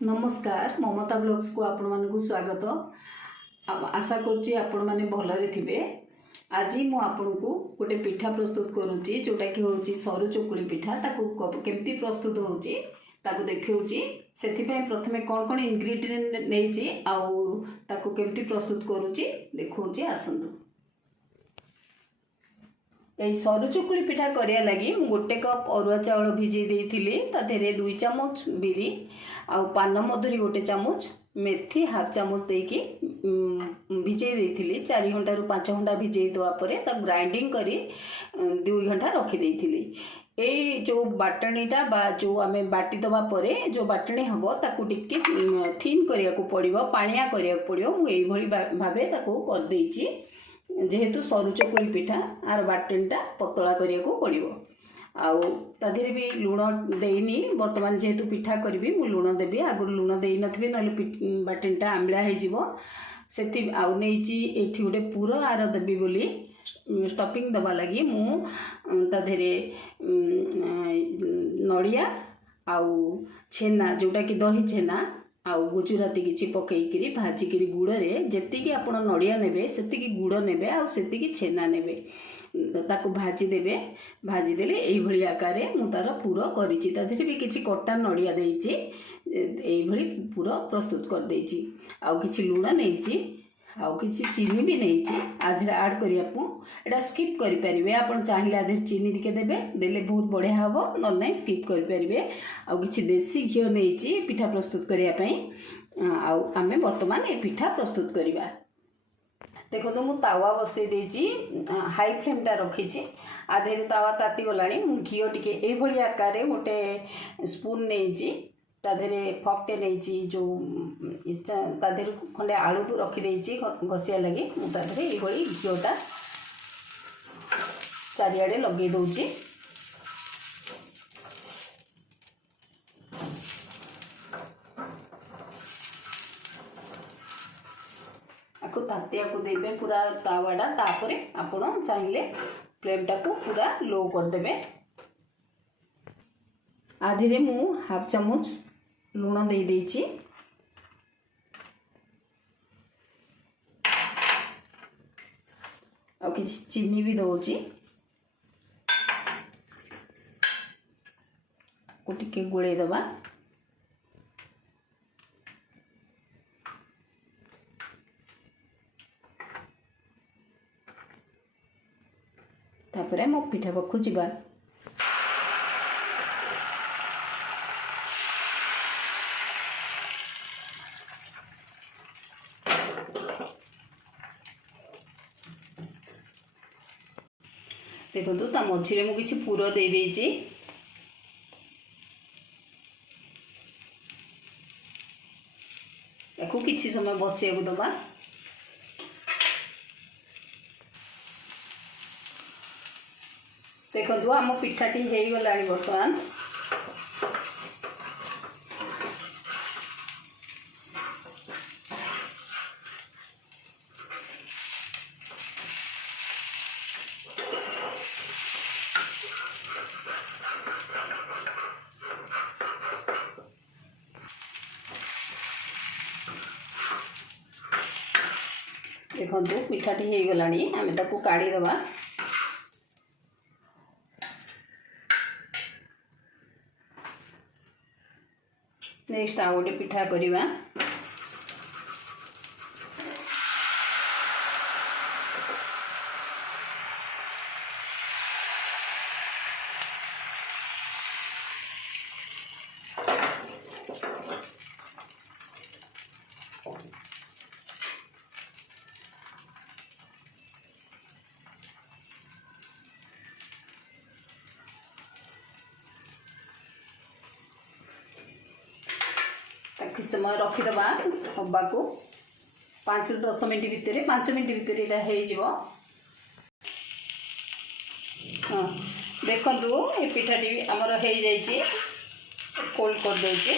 नमस्कार ममता ब्लॉग्स को आपण मानकु स्वागत। आशा करुच्ची आपण माने भलरे थिबे। आज मु आपन को गोटे पिठा प्रस्तुत करूची जोटा कि होची सरू चकुली पिठा। ताकू केमती प्रस्तुत होची ताकू देखौची। सेथिपय प्रथमे कोन कोन इंग्रेडिएंट नेची आउ ताकू केमती प्रस्तुत करूची देखौची आसंतु। यही सरू चकुली पिठा करिया लगी गोटे कप अरुआ चाउल भिजै देइथिली। ता देरे 2 चम्मच बिरी आ पानमधुरी गोटे चम्मच मेथी हाफ चम्मच देकी भिजै देइथिली। 4 घंटा रु 5 घंटा भिजै दवा परे ता ग्राइंडिंग करी 2 घंटा रखी देइथिली। ए जो बाटणीटा बा जो आमे बाटी दवा परे जो बाटणी हबो ताकू टिके थिन करिया को पड़िबो, पानिया करिया को पड़िबो। मु एई भली भाबे ताकू कर देइची। जेहेतु सरू चकुली पिठा आर बाटणीटा पतला करिया को पड़िबो। आउ ताधीरे भी लुण देइनी। वर्तमान जेहेतु पिठा करबी मु लुण देबी। आगु लुण देइ नथबी नले बाटणीटा आंबला हे जिवो। सेति आउ नेइची एठी गोटे पुरा आर देबी बोली स्टफिंग दबा लगी मु ताधीरे नडिया आउ छेना जोटा कि दही छेना आउ गुजुराती किछि पकईकरी भाजिकरी गुड़े जेतिकी आपण नडिया नेबे सेतिकी गुड़ नेबे आउ सेतिकी छेना नेबे ताकू भाजी देबे। भाजी देले एई भली आकार मु तार पूरा करिछि। ताधीरे भी किछि कट्टा नडिया देइछि। एई भली पूरा प्रस्तुत कर देइछि। आउ किछि लुण नेइछि आउ किछि चीनी भी नेइछि। आधीरे ऐड करिया पु एटा स्किप करि परिबे। आपण चाहिला आधीरे चीनी टिके देबे देले बहुत बढ़िया हबो। न नै स्किप करि परिबे। आउ किछि देसी घी नेइछि पिठा प्रस्तुत करिया पई। आउ आमे वर्तमान ए पिठा प्रस्तुत करिबा। देखो तो मु तावा बसई देइछि। हाई फ्लेम टा रखिछि। आधीरे तावा ताती गलाणी मु घी टिके एई भली आकार गोटे स्पून नेइछि। ताधीरे फकटे नेइछि जो ताधीरे खंडे आलू रखी देइछि घसिया लगी। मु ताधीरे एई भली घीटा चारियाडे लगे दउछि। आपको तातिया को देबे पूरा तावाडा। तापरे आपण चाहिए फ्लेम टा को पूरा लो कर देबे। आधीरे मु हाफ चम्मच लुण दे देइछि। आ किछि चीनी भी दउछि। को टिके गोळे दबा। तापरे मो पिठा पक्कु जिबा। देखो ता मझिरे मु किछि पुरो दे देइछि। एको किछि समय बसिया को दबा। देखो आम पिठाटी हो गलानी बर्तमान। देखो पिठाटी हो गलानी आमे ताकू काढ़ी दबा। नेक्स्ट आ गोटे पिठा करिबा। किस समय रखीदबा हवा को 5-10 मिनट भितर 5 मिनट भितर यहाँ हो। हाँ देखु ये पिठाटी आमर हो जाइए। कोल्ड कर दे।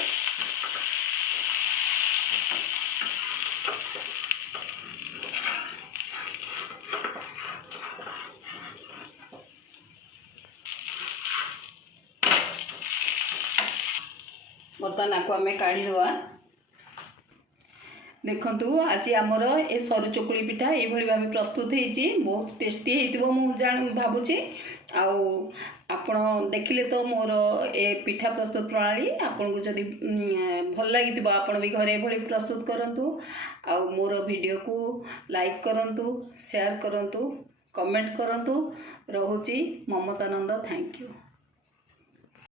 बर्तन आपको आम काढ़ीदवा। देखु आज आमर ए सरू चकुली पिठा ये भाव प्रस्तुत होती बहुत टेस्टी हो भावुची। आपण देखिले तो मोर ए पिठा प्रस्तुत प्रणाली आपन को जदि भल लगी आपण भी घरे भली प्रस्तुत करंतु। आ मोर वीडियो को लाइक करंतु, शेयर करंतु, कमेंट करंतु। रहुची ममता नंद। Thank you.